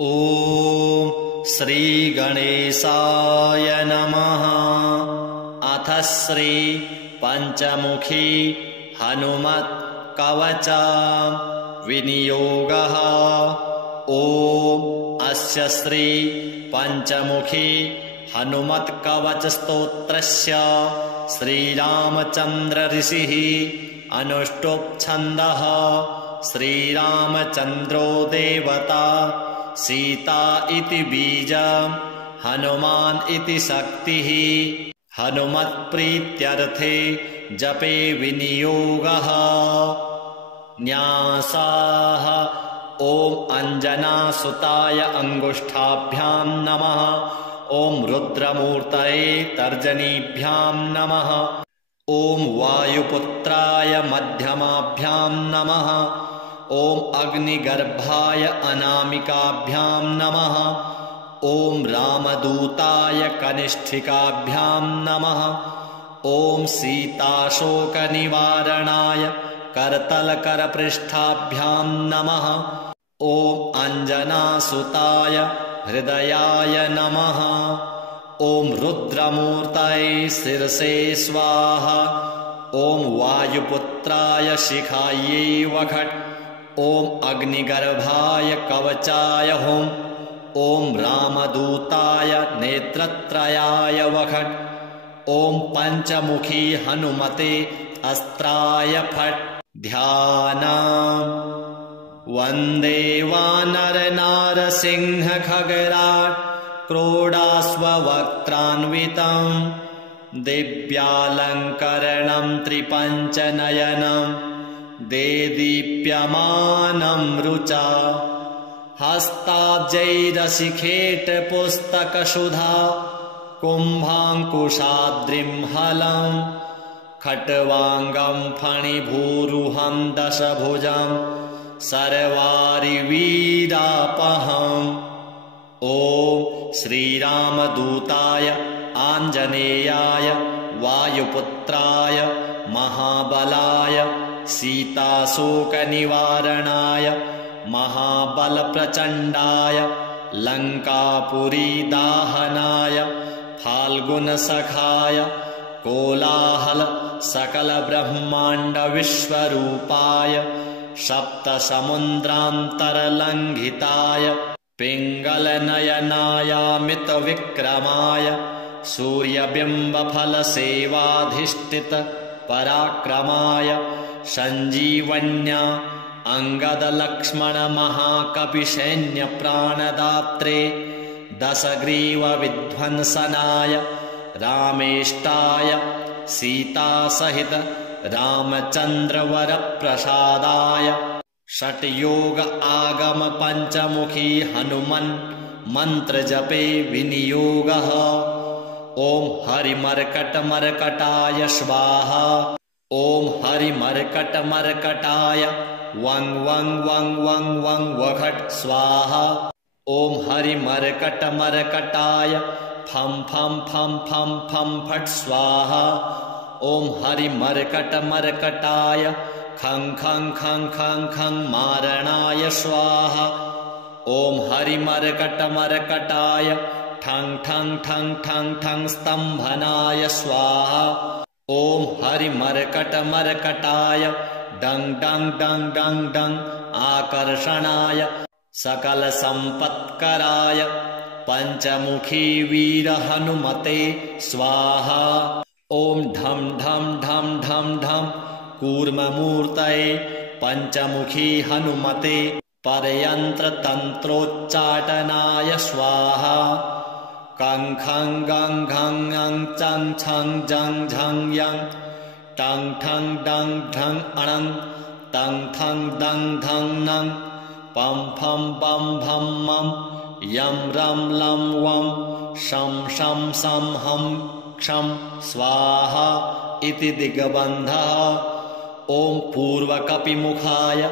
ॐ श्रीगणेशाय नमः। अथ श्री पंचमुखी हनुमत् कवच विनियोगः। ॐ अस्य श्री पंचमुखी हनुमत् कवच स्तोत्रस्य श्रीरामचन्द्र ऋषिः अनुष्टुप् छन्दः। श्रीरामचन्द्रो देवता, सीता इति बीजम्, हनुमान् इति शक्तिः। हनुमत्प्रीत्यर्थे जपे विनियोगः। न्यासाः। ॐ अञ्जनासुताय अङ्गुष्ठाभ्यां नमः। ॐ रुद्रमूर्तये तर्जनीभ्यां नमः। ॐ वायुपुत्राय मध्यमाभ्यां नमः। ॐ अग्निगर्भाय अनामिकाभ्यां नमः। ॐ रामदूताय कनिष्ठिकाभ्यां नमः। ॐ सीताशोकनिवारणाय करतलकरपृष्ठाभ्यां नमः। ॐ अञ्जनासुताय हृदयाय नमः। ॐ रुद्रमूर्तये शिरसे स्वाहा। ॐ वायुपुत्राय शिखायै वखट्। ॐ अग्निगर्भाय कवचाय हुं। ॐ रामदूताय नेत्रत्रयाय वखट्। ॐ पंचमुखी हनुमते अस्त्राय फट्। ध्यानम्। वन्दे वानरनारसिंह खगराट् क्रोडाश्ववक्त्रान्वितम् दिव्यालङ्करणं त्रिपञ्चनयनं देदीप्यमानं रुचा। हस्ताब्जैरशिखेटपुस्तकसुधा कुम्भाङ्कुशाद्रिं हलम् खट्वाङ्गं फणिभूरुहं दशभुजं सर्वारिवीरापहम्। ॐ श्रीरामदूताय आञ्जनेयाय वायुपुत्राय महाबलाय सीताशोकनिवारणाय महाबलप्रचण्डाय लङ्कापुरीदाहनाय फाल्गुनसखाय कोलाहल सकलब्रह्माण्डविश्वरूपाय सप्तसमुद्रान्तरलङ्घिताय पिङ्गलनयनायामितविक्रमाय सूर्यबिम्बफलसेवाधिष्ठित पराक्रमाय सञ्जीवन्या अङ्गदलक्ष्मणमहाकपिसैन्यप्राणदात्रे दशग्रीवविध्वंसनाय रामेष्टाय सीतासहित रामचन्द्रवरप्रसादाय षट्योग आगम पंचमुखी हनुमन् मन्त्रजपे विनियोगः। ॐ हरिमर्कटमर्कटाय स्वाहा। ॐ हरिमर्कटमर्कटाय वं वं वं वं वं वखट् स्वाहा। ॐ हरिमर्कटमर्कटाय फं फं फं फं फं फट् स्वाहा। ॐ हरिमर्कटमर्कटाय खं खं खं खं खं मारणाय स्वाहा। ॐ हरिमर्कटमर्कटाय ठं ठं ठं ठं ठं स्तम्भनाय स्वाहा। ॐ हरिमर्कटमर्कटाय डं डं डं डं डं आकर्षणाय सकलसम्पत्कराय पंचमुखी वीरहनुमते स्वाहा। ॐ ढं ढं ढं ढं ढं कूर्ममूर्तये पंचमुखी हनुमते परयन्त्रतन्त्रोच्चाटनाय स्वाहा। कं खं गं घं ङं चं छं जं झं यं टं ठं डं ढं अणं तं थं दं धं नं पं फं बं भं मं यं रं लं वं शं शं सं हं क्षं स्वाहा इति दिग्बन्धः। ॐ पूर्वकपिमुखाय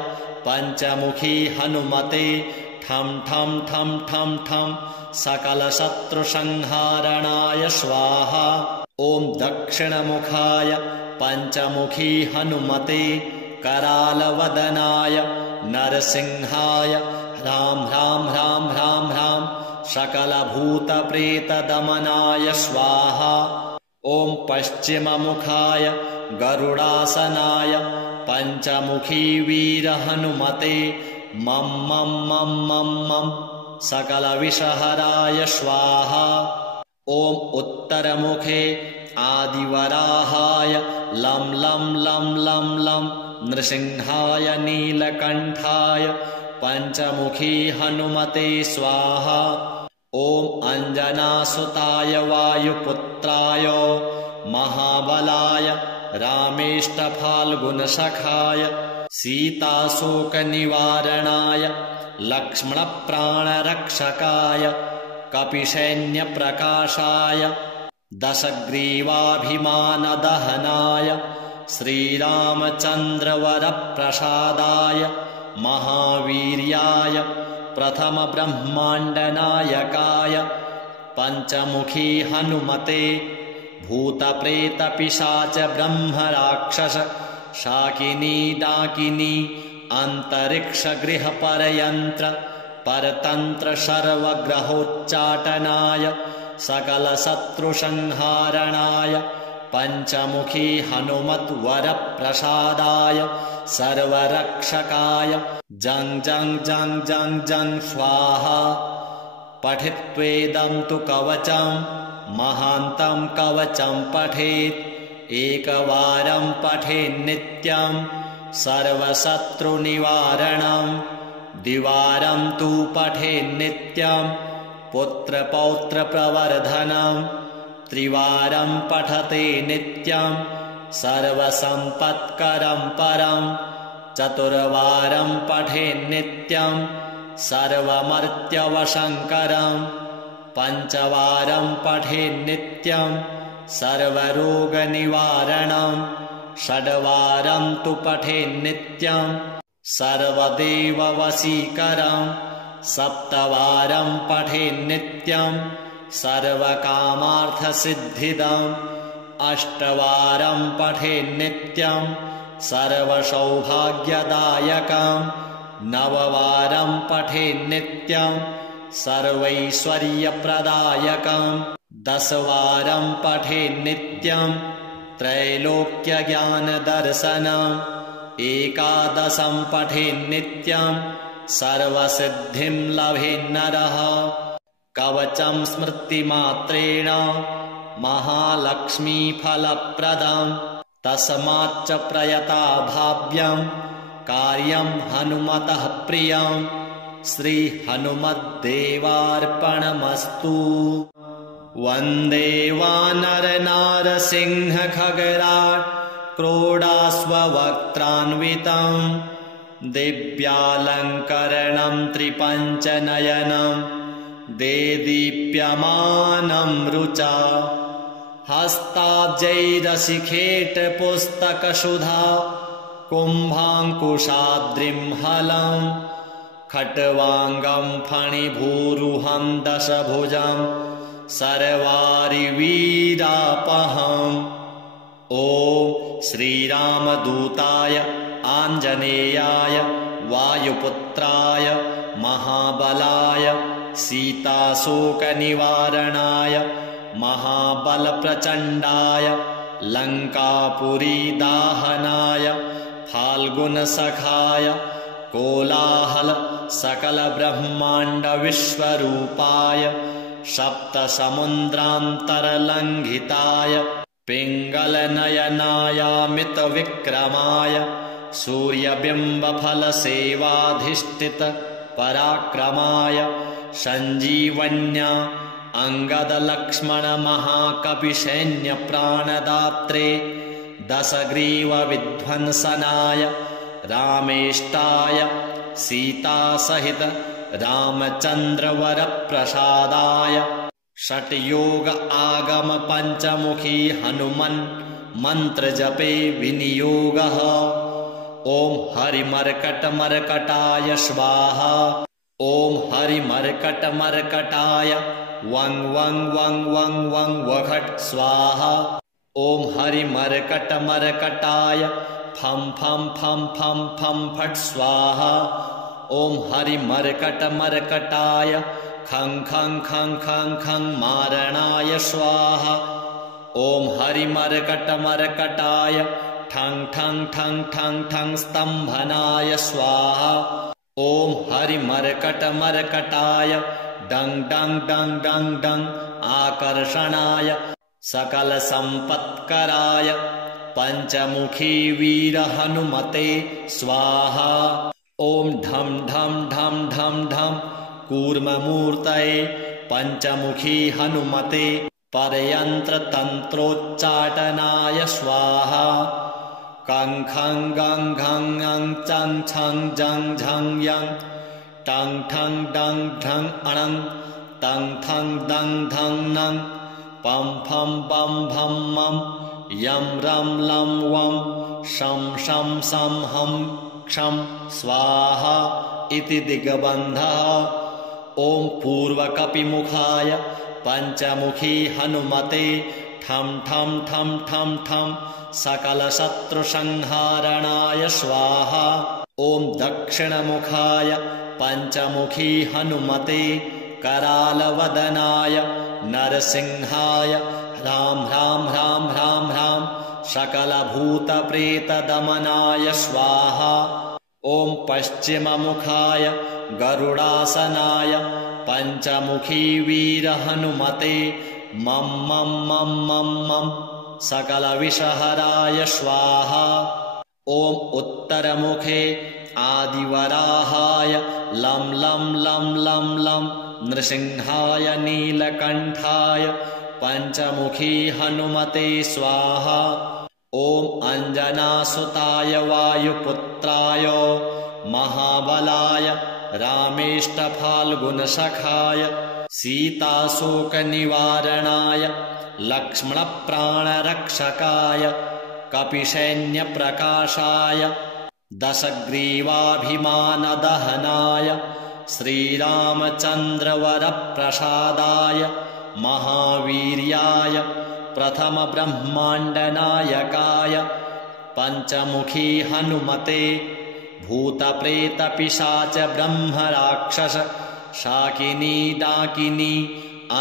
पंचमुखी हनुमते ठं ठं ठं ठं ठं सकलशत्रुसंहारणाय स्वाहा। ॐ दक्षिणमुखाय पंचमुखी हनुमते करालवदनाय नरसिंहाय ह्रां ह्रां ह्रां ह्रां सकलभूतप्रेतदमनाय स्वाहा। ॐ पश्चिममुखाय गरुडासनाय पञ्चमुखी वीरहनुमते मं मं मं मं मं सकलविषहराय स्वाहा। ॐ उत्तरमुखे आदिवराहाय लं लं लं लं लं नृसिंहाय नीलकण्ठाय पञ्चमुखी हनुमते स्वाहा। ॐ अञ्जनासुताय वायुपुत्राय महाबलाय रामेष्टफाल्गुनसखाय सीताशोकनिवारणाय लक्ष्मणप्राणरक्षकाय कपिसैन्यप्रकाशाय दशग्रीवाभिमानदहनाय श्रीरामचन्द्रवरप्रसादाय महावीर्याय प्रथमब्रह्माण्डनायकाय पञ्चमुखी हनुमते भूतप्रेतपिशाच ब्रह्मराक्षस शाकिनी डाकिनी अन्तरिक्षगृहपरयन्त्र परतन्त्र सर्वग्रहोच्चाटनाय सकलशत्रुसंहारणाय पञ्चमुखी हनुमद्वरप्रसादाय सर्वरक्षकाय जं जं जं जं जं स्वाहा। पठित्वेदं तु कवचं महान्तं कवचं पठेत् एकवारं पठेन्नित्यं सर्वशत्रुनिवारणं द्विवारं तु पठेन्नित्यं पुत्रपौत्रप्रवर्धनं त्रिवारं पठते नित्यं सर्वसम्पत्करं परं चतुर्वारं पठेन्नित्यं सर्वमर्त्यवशङ्करं पञ्चवारं पठेन्नित्यं सर्वरोगनिवारणं षड्वारं तु पठेन्नित्यं सर्वदेववशीकरं सप्तवारं पठेन्नित्यं सर्वकामार्थसिद्धिदम् अष्टवारं पठेन्नित्यं सर्वसौभाग्यदायकं नववारं पठेन्नित्यं सर्वैश्वर्यप्रदायकं दशवारं पठेन्नित्यं त्रैलोक्यज्ञानदर्शनम् एकादशं पठेन्नित्यं सर्वसिद्धिं लभेन्नरः कवचं स्मृतिमात्रेण महालक्ष्मीफलप्रदं तस्माच्च प्रयता भाव्यं कार्यं हनुमतः प्रियं श्रीहनुमद्देवार्पणमस्तु। वन्दे वानरनारसिंहखगराट् क्रोडाश्ववक्त्रान्वितं दिव्यालङ्करणं त्रिपञ्चनयनं देदीप्यमानं रुचा हस्ताब्जैरशिखेटपुस्तकसुधा कुम्भाङ्कुशाद्रिं हलं खट्वाङ्गं फणिभूरुहं दशभुजं सर्वारिवीरापहम्। ॐ श्रीरामदूताय आञ्जनेयाय वायुपुत्राय महाबलाय सीताशोकनिवारणाय महाबलप्रचण्डाय लङ्कापुरीदाहनाय फाल्गुनसखाय कोलाहल सकलब्रह्माण्डविश्वरूपाय सप्तसमुद्रान्तरलङ्घिताय पिङ्गलनयनायामितविक्रमाय सूर्यबिम्बफलसेवाधिष्ठित पराक्रमाय सञ्जीवन्या अङ्गदलक्ष्मणमहाकपिसैन्यप्राणदात्रे दशग्रीवविध्वंसनाय रामेष्टाय सीतासहित रामचन्द्रवरप्रसादाय षट्योग आगम पञ्चमुखी हनुमन् मन्त्रजपे विनियोगः। ॐ हरिमर्कटमर्कटाय स्वाहा। ॐ हरिमर्कटमर्कटाय वं वं वं वं वं वघट स्वाहा। ॐ हरिमर्कटमर्कटाय फं फं फं फं फं फट् स्वाहा। ॐ हरिमर्कटमर्कटाय खं खं खं खं खं मारणाय स्वाहा। ॐ हरिमर्कटमर्कटाय ठं ठं ठं ठं ठं स्तम्भनाय स्वाहा। ॐ हरिमर्कटमर्कटाय डं डं डं डं डं आकर्षणाय सकलसम्पत्कराय पञ्चमुखी वीरहनुमते स्वाहा। ॐ ढं ढं ढं ढं ढं कूर्ममूर्तये पञ्चमुखी हनुमते परयन्त्रतन्त्रोच्चाटनाय स्वाहा। कं खं गं घं ङं चं छं जं झं यं टं ठं डं ढं अणं तं थं दं धं नं पं फं बं भं मं यं रं लं वं शं शं सं हं क्षं स्वाहा इति दिग्बन्धः। ॐ पूर्वकपिमुखाय पञ्चमुखी हनुमते ठं ठं ठं ठं ठं सकलशत्रुसंहारणाय स्वाहा। ॐ दक्षिणमुखाय पञ्चमुखी हनुमते करालवदनाय नरसिंहाय ह्रां ह्रां ह्रां ह्रां ह्रां सकलभूतप्रेतदमनाय स्वाहा। ॐ पश्चिममुखाय गरुडासनाय पञ्चमुखी वीरहनुमते मं मं मं मं मं सकलविषहराय स्वाहा। ॐ उत्तरमुखे आदिवराहाय लं लं लं लं लं नृसिंहाय नीलकण्ठाय पञ्चमुखी हनुमते स्वाहा। ॐ अञ्जनासुताय वायुपुत्राय महाबलाय रामेष्टफाल्गुनसखाय सीताशोकनिवारणाय लक्ष्मणप्राणरक्षकाय कपिसैन्यप्रकाशाय दशग्रीवाभिमानदहनाय श्रीरामचन्द्रवरप्रसादाय महावीर्याय प्रथमब्रह्माण्डनायकाय पञ्चमुखी हनुमते भूतप्रेतपिशाच ब्रह्मराक्षस शाकिनी डाकिनी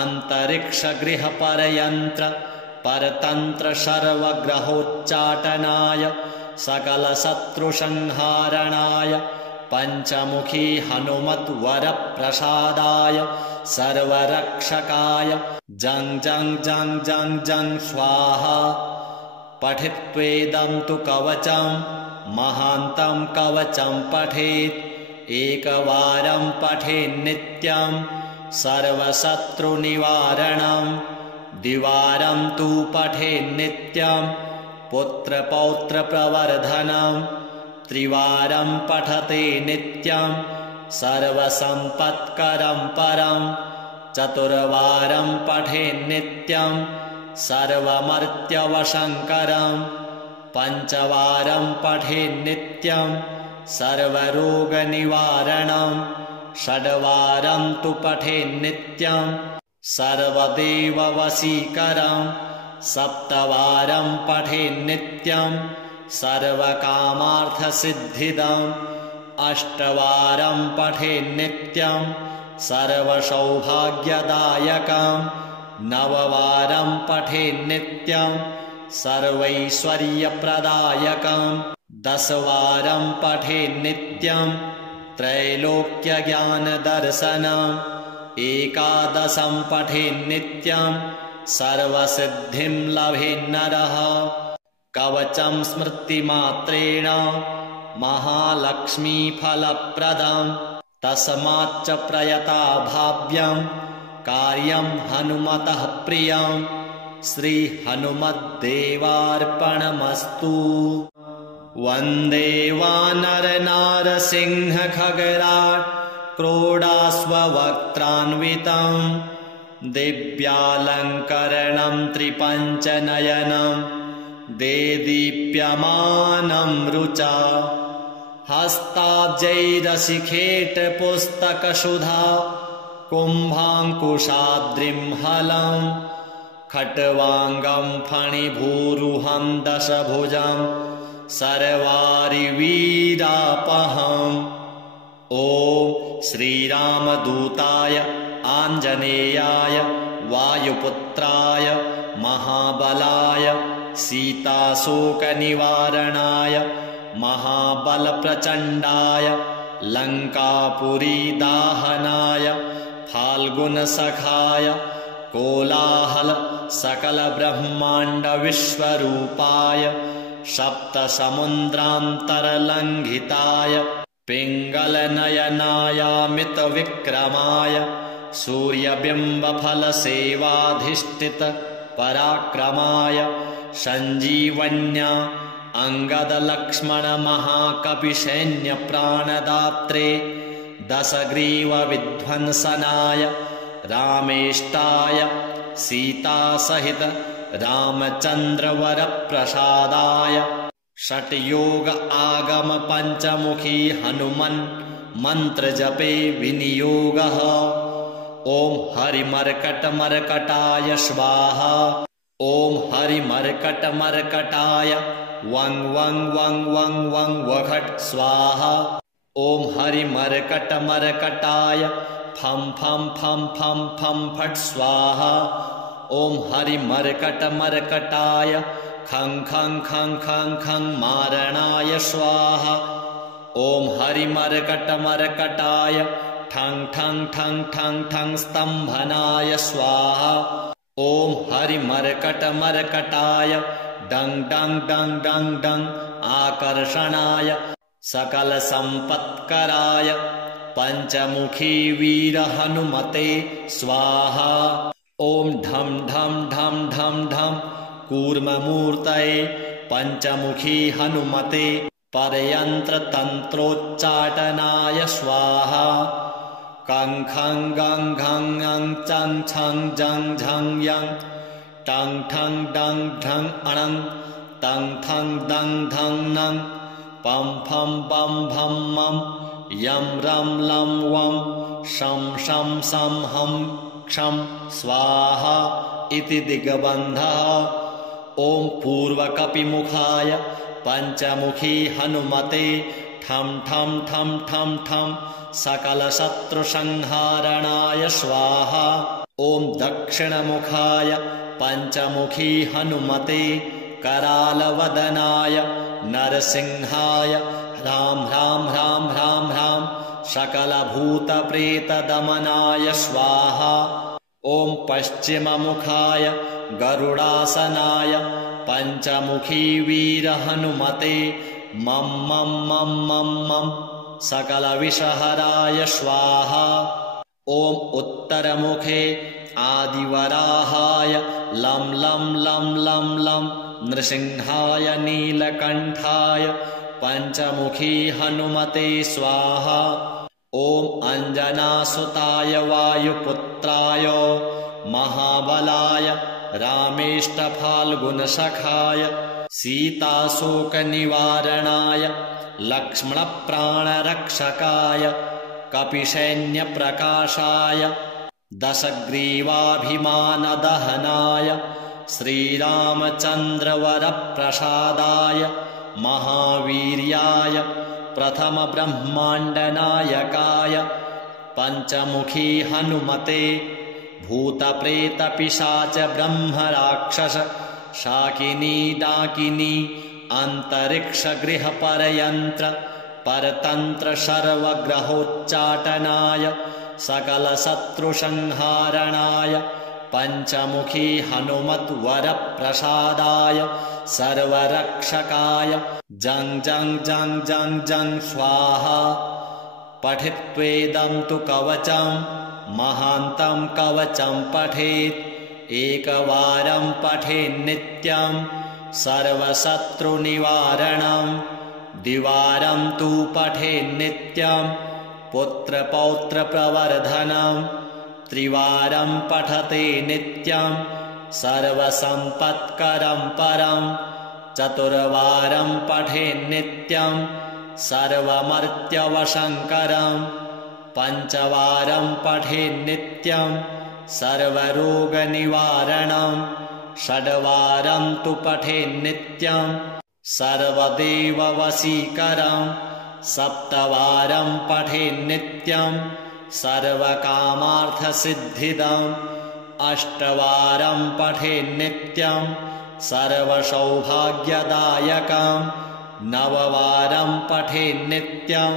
अन्तरिक्षगृहपरयन्त्र परतन्त्र सर्वग्रहोच्चाटनाय सकलशत्रुसंहारणाय पञ्चमुखी हनुमद्वरप्रसादाय सर्वरक्षकाय जं जं जं जं जं स्वाहा। पठित्वेदं तु कवचं महान्तं कवचं पठेत् एकवारं पठेन्नित्यं सर्वशत्रुनिवारणं द्विवारं तु पठेन्नित्यं पुत्रपौत्रप्रवर्धनं त्रिवारं पठते नित्यं सर्वसम्पत्करं परं चतुर्वारं पठेन्नित्यं सर्वमर्त्यवशङ्करं पञ्चवारं पठेन्नित्यं सर्वरोगनिवारणं षड्वारं तु पठेन्नित्यं सर्वदेववशीकरं सप्तवारं पठेन्नित्यं सर्वकामार्थसिद्धिदम् अष्टवारं पठेन्नित्यं सर्वसौभाग्यदायकं नववारं पठेन्नित्यं सर्वैश्वर्यप्रदायकं दशवारं पठेन्नित्यं त्रैलोक्यज्ञानदर्शनम् एकादशं पठेन्नित्यं सर्वसिद्धिं लभेन्नरः कवचं स्मृतिमात्रेण महालक्ष्मीफलप्रदं तस्माच्च प्रयता भाव्यं कार्यं हनुमतः प्रियं श्रीहनुमद्देवार्पणमस्तु। वन्दे वानरनारसिंहखगराट् क्रोडास्ववक्त्रान्वितं दिव्यालङ्करणं त्रिपञ्चनयनं देदीप्यमानं रुचा हस्ताब्जैरशिखेटपुस्तकसुधा कुम्भाङ्कुशाद्रिं हलं खट्वाङ्गं फणिभूरुहं दशभुजं सर्वारिवीरापहं ॐ श्रीरामदूताय आञ्जनेयाय वायुपुत्राय महाबलाय सीताशोकनिवारणाय महाबलप्रचण्डाय लङ्कापुरीदाहनाय फाल्गुनसखाय कोलाहल सकलब्रह्माण्डविश्वरूपाय सप्तसमुद्रान्तरलङ्घिताय पिङ्गलनयनायामितविक्रमाय सूर्यबिम्बफलसेवाधिष्ठित पराक्रमाय सञ्जीवन्या अङ्गदलक्ष्मणमहाकपिसैन्यप्राणदात्रे दशग्रीवविध्वंसनाय रामेष्टाय सीतासहित रामचन्द्रवरप्रसादाय षट्योग आगम पञ्चमुखी हनुमन् मन्त्रजपे विनियोगः। ॐ हरिमर्कटमर्कटाय स्वाहा। ॐ हरिमर्कटमर्कटाय वं वं वं वं वं वघट स्वाहा। ॐ हरिमर्कटमर्कटाय फं फं फं फं फं फट् स्वाहा। ॐ हरिमर्कटमर्कटाय खं खं खं खं खं मारणाय स्वाहा। ॐ हरिमर्कटमर्कटाय ठं ठं ठं ठं ठं स्तम्भनाय स्वाहा। ॐ हरिमर्कटमर्कटाय डं डं डं डं डं आकर्षणाय सकलसम्पत्कराय पञ्चमुखी वीरहनुमते स्वाहा। ॐ ढं ढं ढं ढं ढं कूर्ममूर्तये पञ्चमुखी हनुमते परयन्त्रतन्त्रोच्चाटनाय स्वाहा। कं खं गं घं ङं चं छं जं झं यं टं ठं डं ढं अणं तं थं दं धं नं पं फं बं भं मं यं रं लं वं शं शं सं हं क्षं स्वाहा इति दिग्बन्धः। ॐ पूर्वकपिमुखाय पञ्चमुखी हनुमते ठं ठं ठं ठं ठं सकलशत्रुसंहारणाय स्वाहा। ॐ दक्षिणमुखाय पञ्चमुखी हनुमते करालवदनाय नरसिंहाय ह्रां ह्रां ह्रां ह्रां ह्रां सकलभूतप्रेतदमनाय स्वाहा। ॐ पश्चिममुखाय गरुडासनाय पञ्चमुखी वीरहनुमते मं मं मं मं मं सकलविषहराय स्वाहा। ॐ उत्तरमुखे आदिवराहाय लं लं लं लं लं नृसिंहाय नीलकण्ठाय पञ्चमुखी हनुमते स्वाहा। ॐ अञ्जनासुताय वायुपुत्राय महाबलाय रामेष्टफाल्गुनसखाय सीताशोकनिवारणाय लक्ष्मणप्राणरक्षकाय कपिसैन्यप्रकाशाय दशग्रीवाभिमानदहनाय श्रीरामचन्द्रवरप्रसादाय महावीर्याय प्रथमब्रह्माण्डनायकाय पञ्चमुखी हनुमते भूतप्रेतपिशाच ब्रह्मराक्षस शाकिनी डाकिनी अन्तरिक्षगृहपरयन्त्र परतन्त्र सर्वग्रहोच्चाटनाय सकलशत्रुसंहारणाय पञ्चमुखी हनुमद्वरप्रसादाय सर्वरक्षकाय जं जं जं जं जं स्वाहा। पठित्वेदं तु कवचं महान्तं कवचं पठेत् एकवारं पठेन्नित्यं सर्वशत्रुनिवारणं द्विवारं तु पठेन्नित्यं पुत्रपौत्रप्रवर्धनं त्रिवारं पठते नित्यं सर्वसम्पत्करं परं चतुर्वारं पठेन्नित्यं सर्वमर्त्यवशङ्करं पञ्चवारं पठेन्नित्यं सर्वरोगनिवारणं षड्वारं तु पठेन्नित्यं सर्वदेववशीकरं सप्तवारं पठेन्नित्यं सर्वकामार्थसिद्धिदम् 8 वारं पठेन्नित्यं सर्वसौभाग्यदायकम् 9 वारं पठेन्नित्यं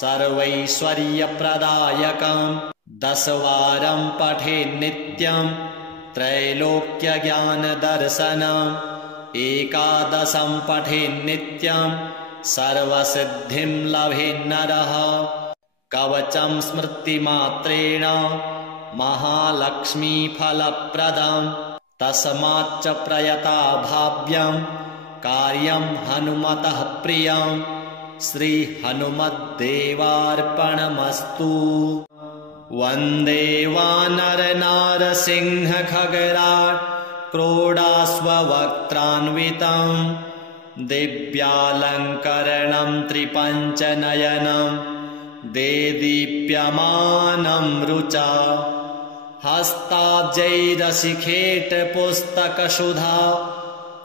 सर्वैश्वर्यप्रदायकम् 10 वारं पठेन्नित्यं त्रैलोक्यज्ञानदर्शनम् 11 पठेन्नित्यं सर्वसिद्धिं लभेन्नरः कवचं स्मृतिमात्रेण महालक्ष्मीफलप्रदम् तस्माच्च प्रयता भाव्यं कार्यं हनुमतः प्रियं श्रीहनुमद्देवार्पणमस्तु। वन्दे वानरनारसिंहखगराट् क्रोडाश्ववक्त्रान्वितं दिव्यालङ्करणं त्रिपञ्चनयनं देदीप्यमानं रुचा हस्ताब्जैरशिखेटपुस्तकसुधा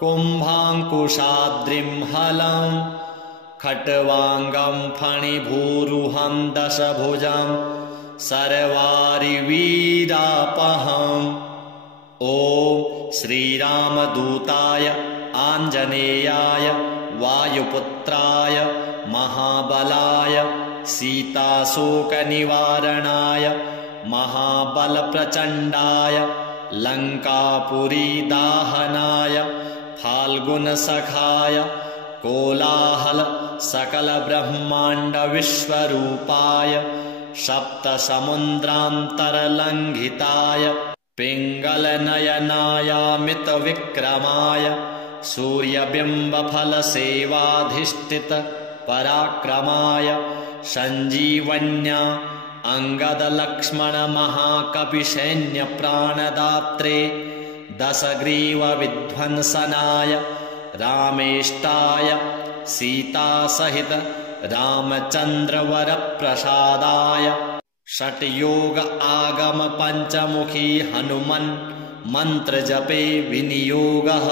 कुम्भाङ्कुशाद्रिं हलं खट्वाङ्गं फणिभूरुहं दशभुजं सर्वारिवीरापहम् ॐ श्रीरामदूताय आञ्जनेयाय वायुपुत्राय महाबलाय सीताशोकनिवारणाय महाबलप्रचण्डाय लङ्कापुरीदाहनाय फाल्गुनसखाय कोलाहल सकलब्रह्माण्डविश्वरूपाय सप्तसमुद्रान्तरलङ्घिताय पिङ्गलनयनायामितविक्रमाय सूर्यबिम्बफलसेवाधिष्ठित पराक्रमाय सञ्जीवन्या अंगदलक्ष्मणमहाकपिसैन्यप्राणदात्रे दशग्रीवविध्वंसनाय रामेष्टाय सीतासहित रामचन्द्रवरप्रसादाय षट्योग आगम पञ्चमुखी हनुमन् मन्त्रजपे विनियोगः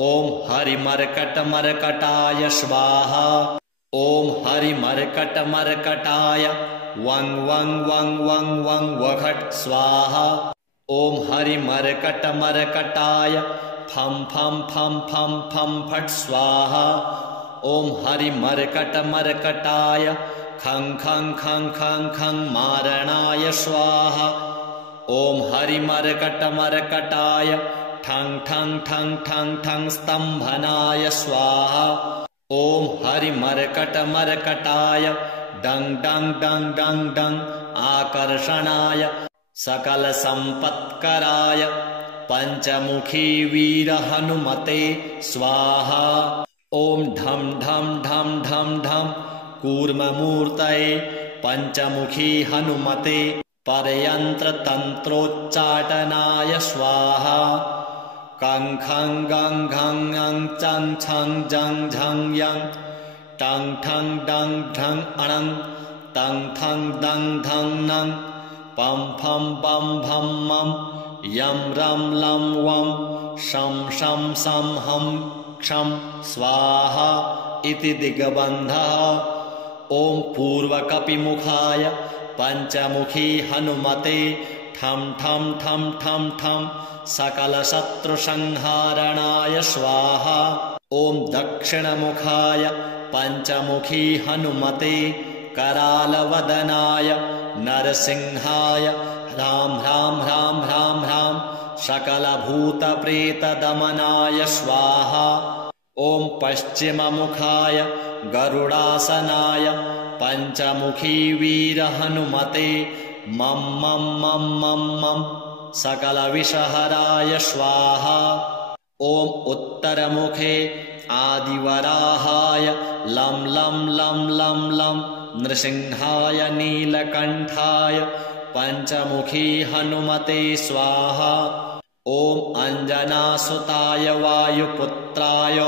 ॐ हरिमर्कटमर्कटाय स्वाहा ॐ हरिमर्कटमर्कटाय वं वं वं वं वं वघट स्वाहा ॐ हरिमर्कटमर्कटाय फं फं फं फं फं फट स्वाहा ॐ हरिमर्कटमर्कटाय खं खं खं खं खं मारणाय स्वाहा ॐ हरिमर्कटमर्कटाय ठं ठं ठं ठं ठं स्तम्भनाय स्वाहा ॐ हरिमर्कटमर्कटाय डं डं डं डं डं आकर्षणाय सकलसम्पत्कराय पञ्चमुखी वीरहनुमते स्वाहा ॐ ढं ढं ढं ढं ढं कूर्ममूर्तये पञ्चमुखी हनुमते परयन्त्रतन्त्रोच्चाटनाय स्वाहा कं खं गं घं ङं चं छं जं झं यं टं ठं डं ढं अणं तं थं दं धं नं पं फं बं भं मं यं रं लं वं शं शं सं हं क्षं स्वाहा इति दिग्बन्धः ॐ पूर्वकपिमुखाय पञ्चमुखी हनुमते ठं ठं ठं ठं ठं सकलशत्रुसंहारणाय स्वाहा ॐ दक्षिणमुखाय पञ्चमुखी हनुमते करालवदनाय नरसिंहाय ह्रां ह्रां ह्रां ह्रां ह्रां सकलभूतप्रेतदमनाय स्वाहा ॐ पश्चिममुखाय गरुडासनाय पञ्चमुखी वीरहनुमते मं मं मं मं मं सकलविषहराय स्वाहा ॐ उत्तरमुखे आदिवराहाय लं लं लं लं लं नृसिंहाय नीलकण्ठाय पञ्चमुखी हनुमते स्वाहा ॐ अञ्जनासुताय वायुपुत्राय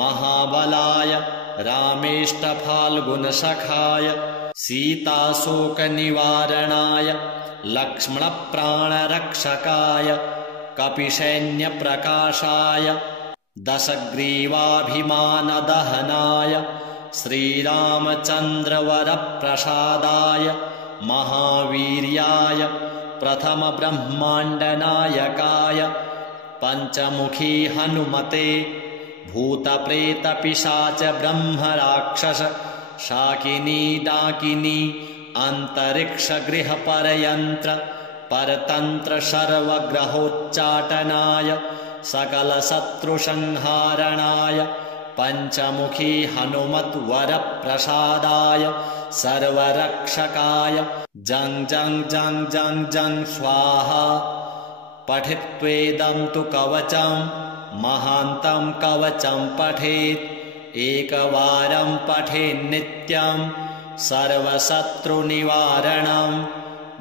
महाबलाय रामेष्टफाल्गुनसखाय सीताशोकनिवारणाय लक्ष्मणप्राणरक्षकाय कपिसैन्यप्रकाशाय दशग्रीवाभिमानदहनाय श्रीरामचन्द्रवरप्रसादाय महावीर्याय प्रथमब्रह्माण्डनायकाय पञ्चमुखी हनुमते भूतप्रेतपिशाच ब्रह्मराक्षस शाकिनी डाकिनी अन्तरिक्षगृहपरयन्त्र परतन्त्र सर्वग्रहोच्चाटनाय सकलशत्रुसंहारणाय पञ्चमुखी हनुमद्वरप्रसादाय सर्वरक्षकाय जं जं जं जं जं स्वाहा। पठित्वेदं तु कवचं महान्तं कवचं पठेत् एकवारं पठेन्नित्यं सर्वशत्रुनिवारणं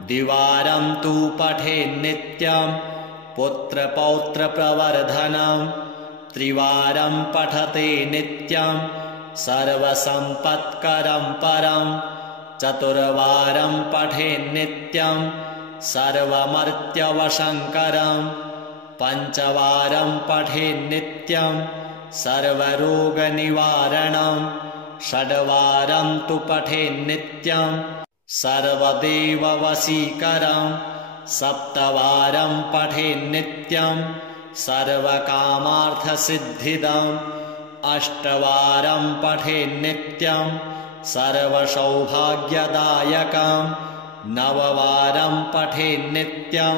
द्विवारं तु पठेन्नित्यं पुत्रपौत्रप्रवर्धनं त्रिवारं पठते नित्यं सर्वसम्पत्करं परं चतुर्वारं पठेन्नित्यं सर्वमर्त्यवशङ्करं पञ्चवारं पठेन्नित्यं सर्वरोगनिवारणं षड्वारं तु पठेन्नित्यं सर्वदेववशीकरं सप्तवारं पठेन्नित्यं सर्वकामार्थसिद्धिदम् अष्टवारं पठेन्नित्यं सर्वसौभाग्यदायकं नववारं पठेन्नित्यं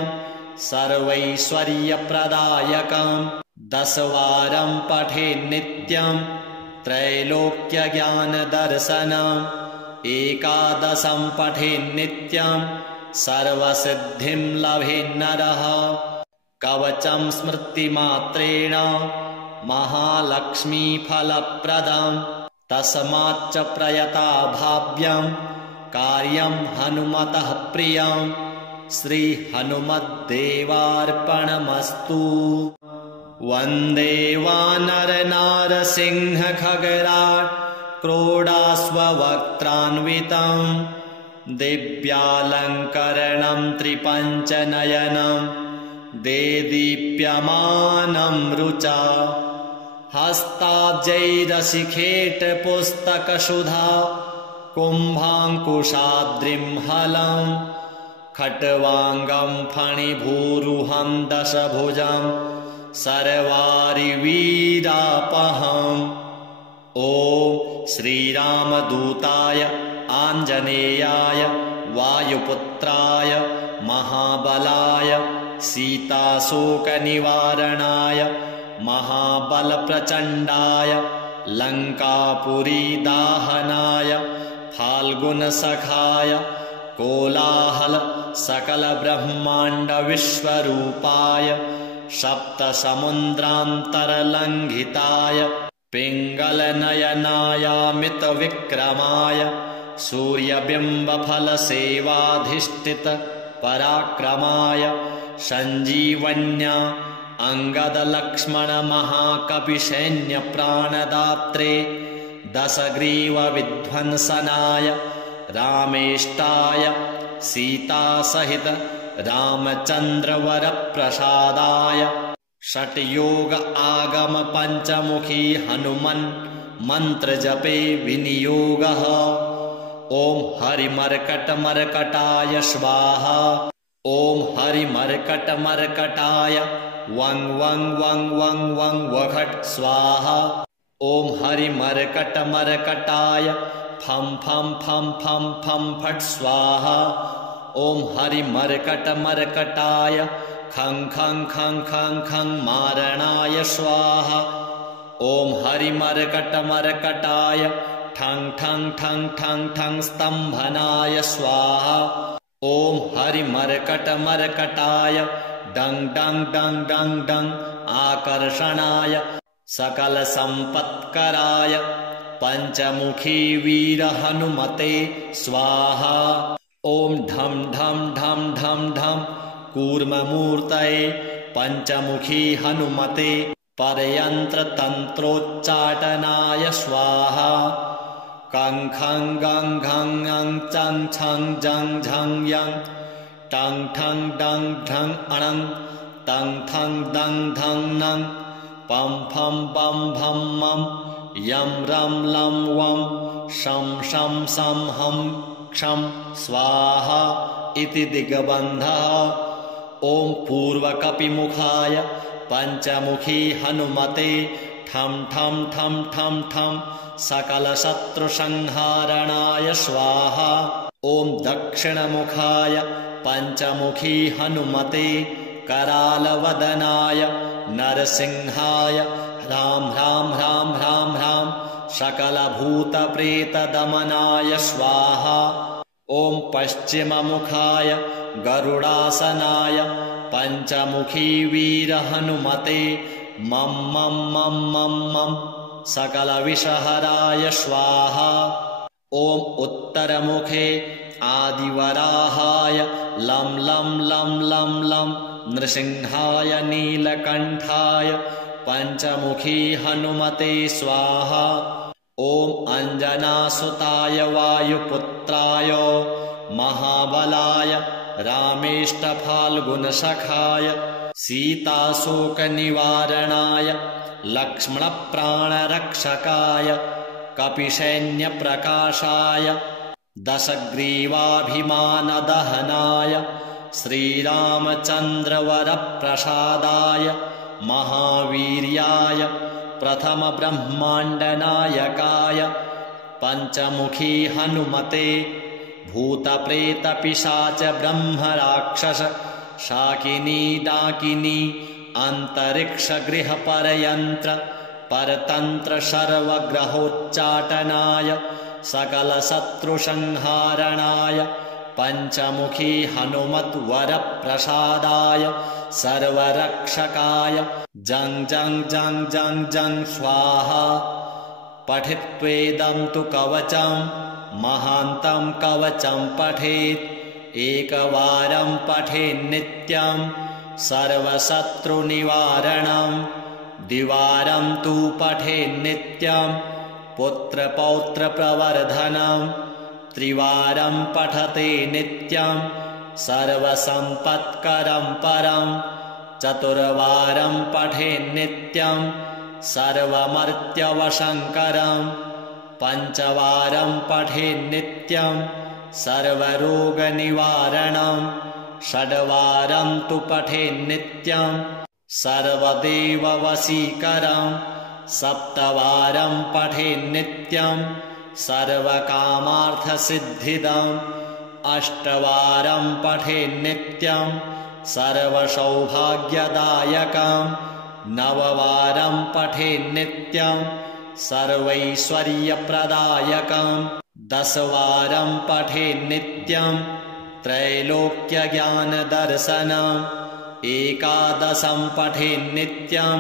सर्वैश्वर्यप्रदायकं दशवारं पठेन्नित्यं त्रैलोक्यज्ञानदर्शनम् एकादशं पठेन्नित्यं सर्वसिद्धिं लभेन्नरः कवचं स्मृतिमात्रेण महालक्ष्मीफलप्रदं तस्माच्च प्रयता भाव्यं कार्यं हनुमतः प्रियं श्रीहनुमद्देवार्पणमस्तु। वन्दे वानरनारसिंहखगराट् क्रोडाश्ववक्त्रान्वितं दिव्यालङ्करणं त्रिपञ्चनयनं देदीप्यमानं रुचा हस्ताब्जैरशिखेटपुस्तकसुधा कुम्भाङ्कुशाद्रिं हलं खट्वाङ्गं फणिभूरुहं दशभुजं सर्वारिवीरापहम्। ॐ श्रीरामदूताय आञ्जनेयाय वायुपुत्राय महाबलाय सीताशोकनिवारणाय महाबलप्रचण्डाय लङ्कापुरीदाहनाय फाल्गुनसखाय कोलाहल सकलब्रह्माण्डविश्वरूपाय सप्तसमुद्रान्तरलङ्घिताय पिङ्गलनयनायामितविक्रमाय सूर्यबिम्बफलसेवाधिष्ठित पराक्रमाय सञ्जीवन्या अंगदलक्ष्मणमहाकपिसैन्यप्राणदात्रे दशग्रीवविध्वंसनाय रामेष्टाय सीतासहित रामचन्द्रवरप्रसादाय षट्योग आगम पञ्चमुखी हनुमन् मन्त्रजपे विनियोगः। ॐ हरिमर्कटमर्कटाय स्वाहा। ॐ हरिमर्कटमर्कटाय वं वं वं वं वं वघट स्वाहा। ॐ हरिमर्कटमर्कटाय फं फं फं फं फं फट स्वाहा। ॐ हरिमर्कटमर्कटाय खं खं खं खं खं मारणाय स्वाहा। ॐ हरिमर्कटमर्कटाय ठं ठं ठं ठं ठं स्तम्भनाय स्वाहा। ॐ हरिमर्कटमर्कटाय डं डं डं डं डं आकर्षणाय सकलसम्पत्कराय पञ्चमुखी वीरहनुमते स्वाहा। ॐ ढं ढं ढं ढं ढं कूर्ममूर्तये पञ्चमुखी हनुमते परयन्त्रतन्त्रोच्चाटनाय स्वाहा। कं खं गं घं ङं चं छं जं झं यं टं ठं डं ढं अणं तं थं दं धं नं पं फं बं भं मं यं रं लं वं शं शं सं हं क्षं स्वाहा इति दिग्बन्धः। ॐ पूर्वकपिमुखाय पञ्चमुखी हनुमते ठं ठं ठं ठं ठं सकलशत्रुसंहारणाय स्वाहा। ॐ दक्षिणमुखाय पञ्चमुखी हनुमते करालवदनाय नरसिंहाय ह्रां ह्रां ह्रां ह्रां ह्रां सकलभूतप्रेतदमनाय स्वाहा। ॐ पश्चिममुखाय गरुडासनाय पञ्चमुखी वीरहनुमते मं मं मं मं मं सकलविषहराय स्वाहा। ॐ उत्तरमुखे आदिवराहाय लं लं लं लं लं नृसिंहाय नीलकण्ठाय पञ्चमुखी हनुमते स्वाहा। ॐ अञ्जनासुताय वायुपुत्राय महाबलाय रामेष्टफाल्गुनसखाय सीताशोकनिवारणाय लक्ष्मणप्राणरक्षकाय कपिसैन्यप्रकाशाय दशग्रीवाभिमानदहनाय श्रीरामचन्द्रवरप्रसादाय महावीर्याय प्रथमब्रह्माण्डनायकाय पञ्चमुखी हनुमते भूतप्रेतपिशाच ब्रह्मराक्षस शाकिनी डाकिनी अन्तरिक्षगृहपरयन्त्र परतन्त्र सर्वग्रहोच्चाटनाय सकलशत्रुसंहारणाय पञ्चमुखी हनुमद्वरप्रसादाय सर्वरक्षकाय जं जं जं जं जं स्वाहा। पठित्वेदं तु कवचं महान्तं कवचं पठेत् एकवारं पठेन्नित्यं सर्वशत्रुनिवारणं द्विवारं तु पठेन्नित्यं पुत्रपौत्रप्रवर्धनं त्रिवारं पठते नित्यं सर्वसम्पत्करं परं चतुर्वारं पठेन्नित्यं सर्वमर्त्यवशङ्करं पञ्चवारं पठेन्नित्यं सर्वरोगनिवारणं षड्वारं तु पठेन्नित्यं सर्वदेववशीकरं सप्तवारं पठेन्नित्यं सर्वकामार्थसिद्धिदम् अष्टवारं पठेन्नित्यं सर्वसौभाग्यदायकं नववारं पठेन्नित्यं सर्वैश्वर्यप्रदायकं दशवारं पठेन्नित्यं त्रैलोक्यज्ञानदर्शनम् एकादशं पठेन्नित्यं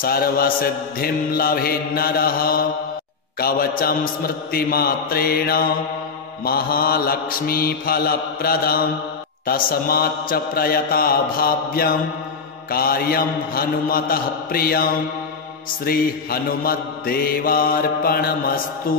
सर्वसिद्धिं लभेन्नरः कवचं स्मृतिमात्रेण महालक्ष्मीफलप्रदं तस्माच्च प्रयता भाव्यं कार्यं हनुमतः प्रियं श्रीहनुमद्देवार्पणमस्तु।